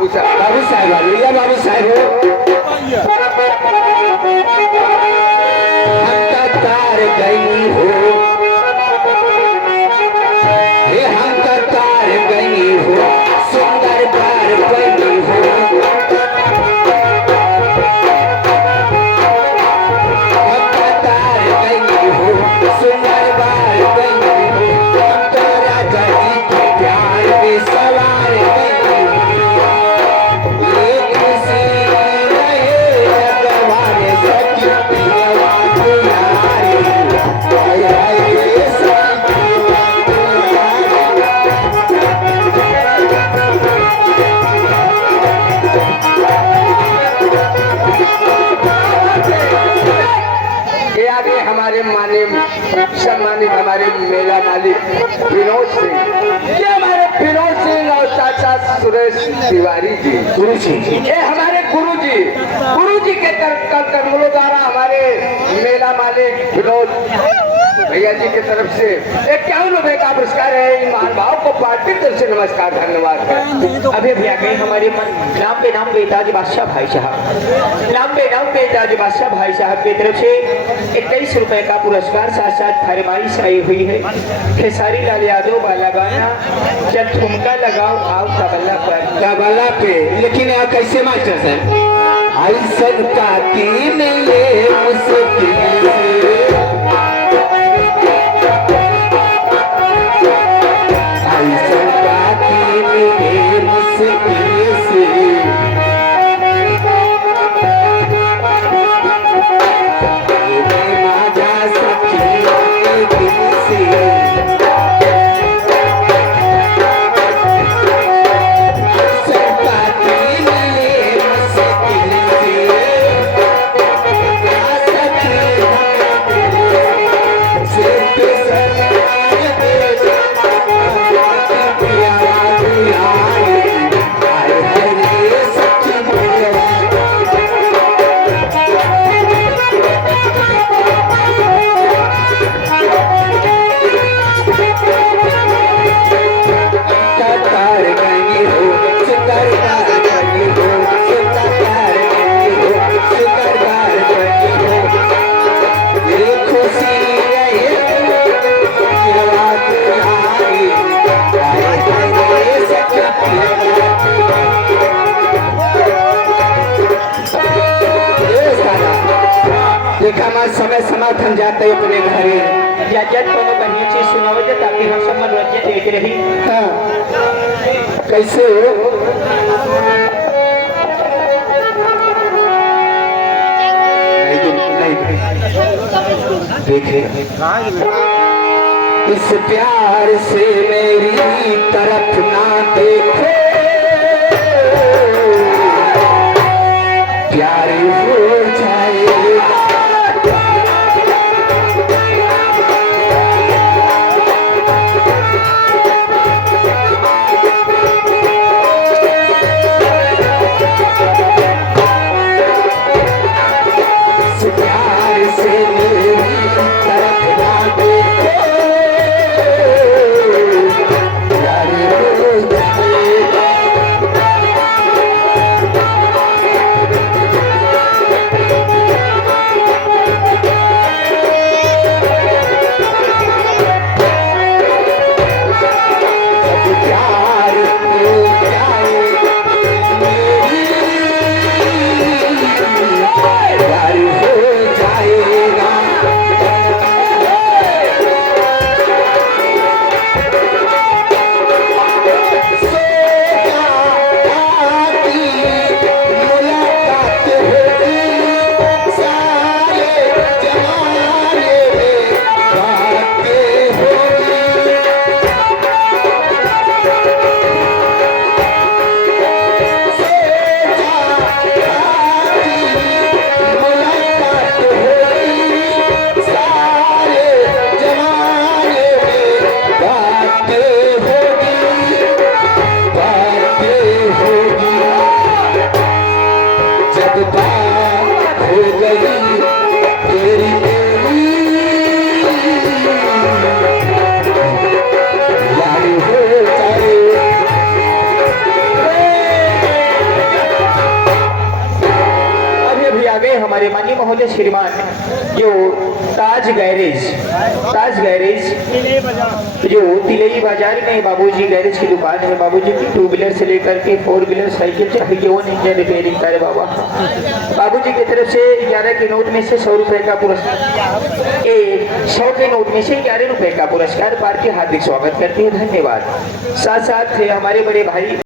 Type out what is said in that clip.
बाबू साहब भैया बाबू साहब हम तार गई हो हम तार गई हो सुंदर बार बनी हो हम तार गई हो सुंदर बार बनी हो हम तो राजा जी के प्यार में सवार गई हो एक सी रहे अगवारे सखी पियवा तुम्हारी आय आय आगे हमारे सम्मानित हमारे मेला मालिक विनोद सिंह, ये हमारे विनोद सिंह और चाचा सुरेश तिवारी जी गुरु जी, ये हमारे गुरु जी के कदमों द्वारा हमारे मेला मालिक विनोद भैया जी की तरफ से 51 रुपए का पुरस्कार है। इन महान भाव को पार्टी तरफ से नमस्कार धन्यवाद है। अभी भैया गए हमारे नाम पे नाम बेताज बादशाह भाई साहब, नाम पे नाम बेताज बादशाह भाई साहब की तरफ से 21 रुपए का पुरस्कार साथ साथ फरमाइश आई हुई है। खेसारी लाल यादव वाला गाना जब ठुमका लगाओ आओ कबला पे, लेकिन यहाँ कैसे मास्टर साहब आई सदका की मिले मुश्किल से समय समाधान जाते अपने घरे या जब कोनो बढ़िया चीज सुनाओ दे ताकि हम सब मनोरंजन देख रही। हाँ कैसे हो देखे इस प्यार से मेरी तरफ ना देखो प्यार हो जाएगा महोदय श्रीमान जो ताज गैरेज जो तिलई बाजार में बाबूजी गैरेज की दुकान है। बाबूजी की 2 व्हीलर से लेकर के 4 व्हीलर साइकिल चाहिए, वो इंजन रिपेयरिंग करे बाबा। बाबूजी की तरफ से 11 के नोट में से 100 रुपए का पुरस्कार, 100 के नोट में से 11 रुपए का पुरस्कार पार के हार्दिक स्वागत करते हैं। धन्यवाद। साथ साथ हमारे बड़े भाई